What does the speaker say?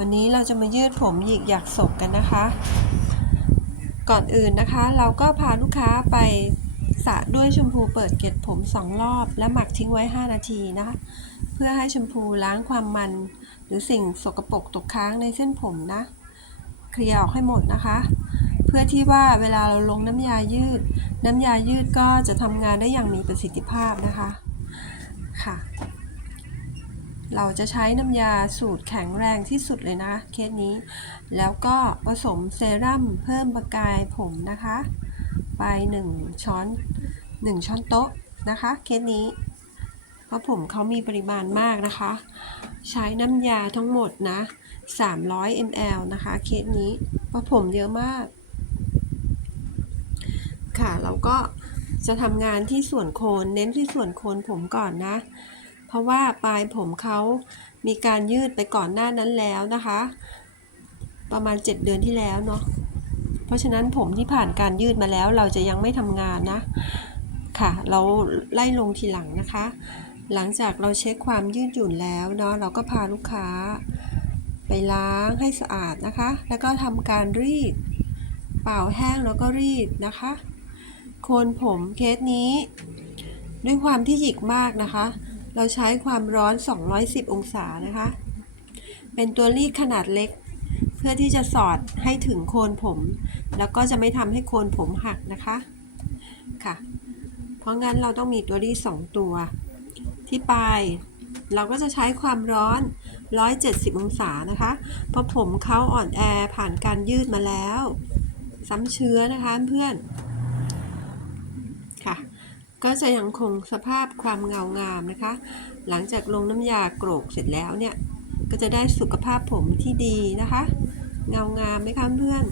วันนี้เราจะมายืดผมหยิกหยักศกกันนะคะ ก่อนอื่นนะคะ เราก็พาลูกค้าไปสระด้วยแชมพูเปิดเกล็ดผม2รอบ และหมักทิ้งไว้ 5 นาทีนะคะ เพื่อให้แชมพูล้างความมัน หรือสิ่งสกปรกตกค้างในเส้นผมนะ เคลียร์ออกให้หมดนะคะ เพื่อที่ว่าเวลาเราลงน้ำยายืด น้ำยายืดก็จะทำงานได้อย่างมีประสิทธิภาพนะคะค่ะ เราจะใช้น้ำยาสูตรแข็งแรงที่สุดเลยนะเคสนี้ แล้วก็ผสมเซรั่มเพิ่มประกายผมนะคะ ไป 1 ช้อน 1 ช้อนโต๊ะนะคะเคสนี้ เพราะผมเขามีปริมาณมากนะคะ ใช้น้ำยาทั้งหมดนะ 300 ml นะคะเคสนี้ เพราะผมเยอะมาก ค่ะเราก็จะทำงานที่ส่วนโคนเน้นที่ส่วนโคนผมก่อนนะ เพราะว่าปลายผมเขามีการยืดไปก่อนหน้านั้นแล้วนะคะ ประมาณ 7 เดือนที่แล้วเนาะเพราะฉะนั้นผมที่ผ่านการยืดมาแล้วเราจะยังไม่ทำงานนะค่ะ เราไล่ลงทีหลังนะคะ หลังจากเราเช็คความยืดหยุ่นแล้วเนาะเราก็พาลูกค้า ไปล้างให้สะอาดนะคะ แล้วก็ทำการรีด เป่าแห้งแล้วก็รีดนะคะโคนผมเคสนี้ ด้วยความที่หยิกมากนะคะ เราใช้ความร้อน 210 องศานะคะ เป็นตัวรีดขนาดเล็ก เพื่อที่จะสอดให้ถึงโคนผม แล้วก็จะไม่ทำให้โคนผมหักนะคะค่ะ เพราะงั้นเราต้องมีตัวรีด2ตัว ที่ปลายเราก็จะใช้ความร้อน 170 องศานะคะ เพราะผมเขาอ่อนแอผ่านการยืดมาแล้ว ซ้ำเชื้อนะคะเพื่อน ก็จะยังคงสภาพความเงางามนะคะ หลังจากลงน้ำยาโกรกเสร็จแล้วเนี่ย ก็จะได้สุขภาพผมที่ดีนะคะ เงางามไหมคะเพื่อน